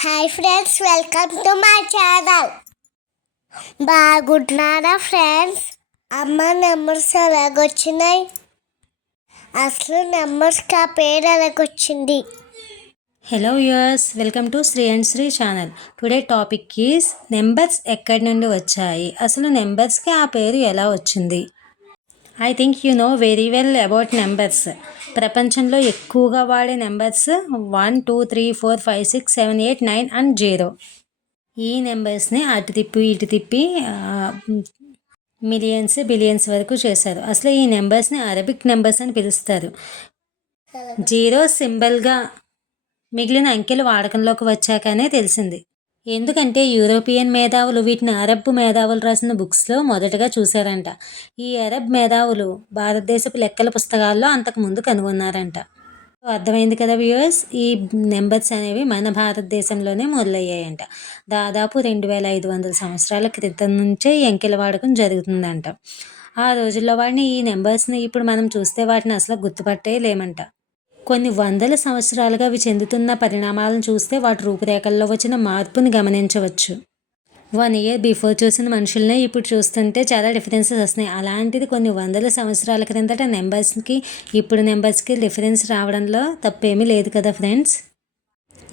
Hi friends, welcome to my channel. బాగున్నారా friends? అమ్మ numbers ఎలాగొచ్చినాయి? అసలు నెంబర్స్కి ఆ పేరు ఎలాగొచ్చింది? Hello viewers, welcome to Sri and Sri channel. Today topic is numbers ఎక్కడి నుండి వచ్చాయి, అసలు నెంబర్స్కి ఆ పేరు ఎలా వచ్చింది. I think you know very well about numbers. ప్రపంచంలో ఎక్కువగా వాడే నెంబర్స్ 1 2 3 4 5 6 7 8 9 అండ్ 0. ఈ నెంబర్స్ని అటు తిప్పి ఇటు తిప్పి మిలియన్స్ బిలియన్స్ వరకు చేశారు. అసలు ఈ నెంబర్స్ని అరబిక్ నెంబర్స్ అని పిలుస్తారు. 0 సింబల్గా మిగిలిన అంకెలు వాడకంలోకి వచ్చాకనే తెలిసింది. ఎందుకంటే యూరోపియన్ మేధావులు వీటిని అరబ్ మేధావులు రాసిన బుక్స్లో మొదటగా చూశారంట. ఈ అరబ్ మేధావులు భారతదేశపు లెక్కల పుస్తకాల్లో అంతకుముందు కనుగొన్నారంట. అర్థమైంది కదా వ్యూయర్స్, ఈ నెంబర్స్ అనేవి మన భారతదేశంలోనే మొదలయ్యాయంట. దాదాపు 2500 సంవత్సరాల క్రితం నుంచే ఈ అంకెల వాడకం జరుగుతుందంట. ఆ రోజుల్లో వాడిని ఈ నెంబర్స్ని ఇప్పుడు మనం చూస్తే వాటిని అసలు గుర్తుపట్టే లేమంట. కొన్ని వందల సంవత్సరాలుగా అవి చెందుతున్న పరిణామాలను చూస్తే వాటి రూపురేఖల్లో వచ్చిన మార్పుని గమనించవచ్చు. 1 year బిఫోర్ చూసిన మనుషులనే ఇప్పుడు చూస్తుంటే చాలా డిఫరెన్సెస్ వస్తున్నాయి. అలాంటిది కొన్ని వందల సంవత్సరాల క్రిందట నెంబర్స్కి ఇప్పుడు నెంబర్స్కి డిఫరెన్స్ రావడంలో తప్పేమీ లేదు కదా ఫ్రెండ్స్.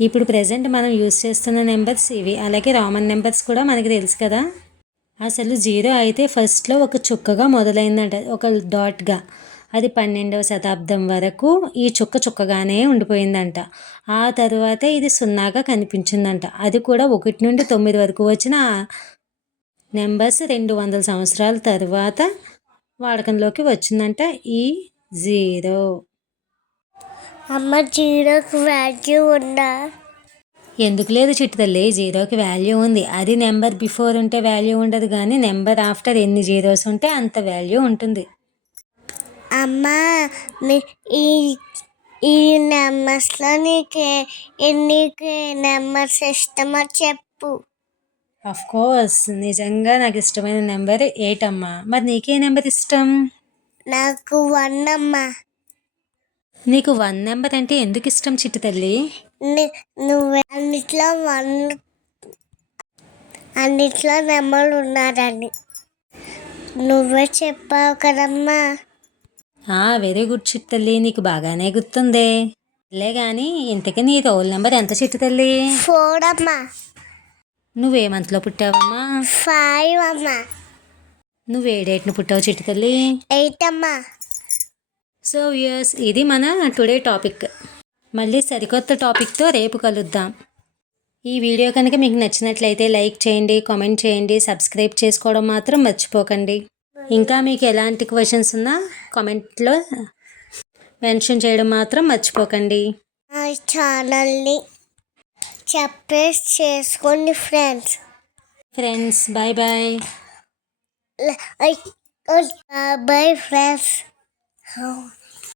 ఇప్పుడు ప్రజెంట్ మనం యూజ్ చేస్తున్న నెంబర్స్ ఇవి. అలాగే రోమన్ నెంబర్స్ కూడా మనకి తెలుసు కదా. అసలు 0 అయితే ఫస్ట్లో ఒక చుక్కగా మొదలైందంట, ఒక డాట్గా. అది 12వ శతాబ్దం వరకు ఈ చుక్కగానే ఉండిపోయిందంట. ఆ తర్వాత ఇది 0గా కనిపించిందంట. అది కూడా 1 నుండి 9 వరకు వచ్చిన నెంబర్స్ 200 సంవత్సరాల తర్వాత వాడకంలోకి వచ్చిందంట ఈ 0. అమ్మ, 0కి వాల్యూ ఉందా? ఎందుకు లేదు చిట్టు తల్లి, 0కి వాల్యూ ఉంది. అది నెంబర్ బిఫోర్ ఉంటే వాల్యూ ఉండదు, కానీ నెంబర్ ఆఫ్టర్ ఎన్ని జీరోస్ ఉంటే అంత వాల్యూ ఉంటుంది. అమ్మ, ఈ నెంబర్స్లో నీకు ఎన్ని నెంబర్స్ ఇష్టమో చెప్పు. అఫ్ కోర్స్, నిజంగా నాకు ఇష్టమైన నెంబర్ 8 అమ్మా. మరి నీకే నెంబర్ ఇష్టం? నాకు 1 అమ్మ. నీకు 1 నెంబర్ అంటే ఎందుకు ఇష్టం చిట్టు తల్లి? నువ్వు అన్నిట్లో నెంబర్లు ఉన్నారని నువ్వే చెప్పావు కదమ్మా. వెరీ గుడ్ చిట్టు తల్లి, నీకు బాగానే గుర్తుందే. లే కానీ ఇంతకీ నీ రోల్ నెంబర్ ఎంత చిట్టు తల్లి? 4 అమ్మా. నువ్వే మంత్లో పుట్టావమ్మా? 5 అమ్మా. నువ్వే డేట్ను పుట్టావు చిట్టు తల్లి? 8 అమ్మా. సో వ్యూయర్స్, ఇది మన టుడే టాపిక్. మళ్ళీ సరికొత్త టాపిక్తో రేపు కలుద్దాం. ఈ వీడియో కనుక మీకు నచ్చినట్లయితే లైక్ చేయండి, కామెంట్ చేయండి, సబ్స్క్రైబ్ చేసుకోవడం మాత్రం మర్చిపోకండి. ఇంకా మీకు ఎలాంటి క్వశ్చన్స్ ఉన్నా కామెంట్లో మెన్షన్ చేయడం మాత్రం మర్చిపోకండి. ఛానల్ని చేసుకోండి friends. Bye bye. Bye friends.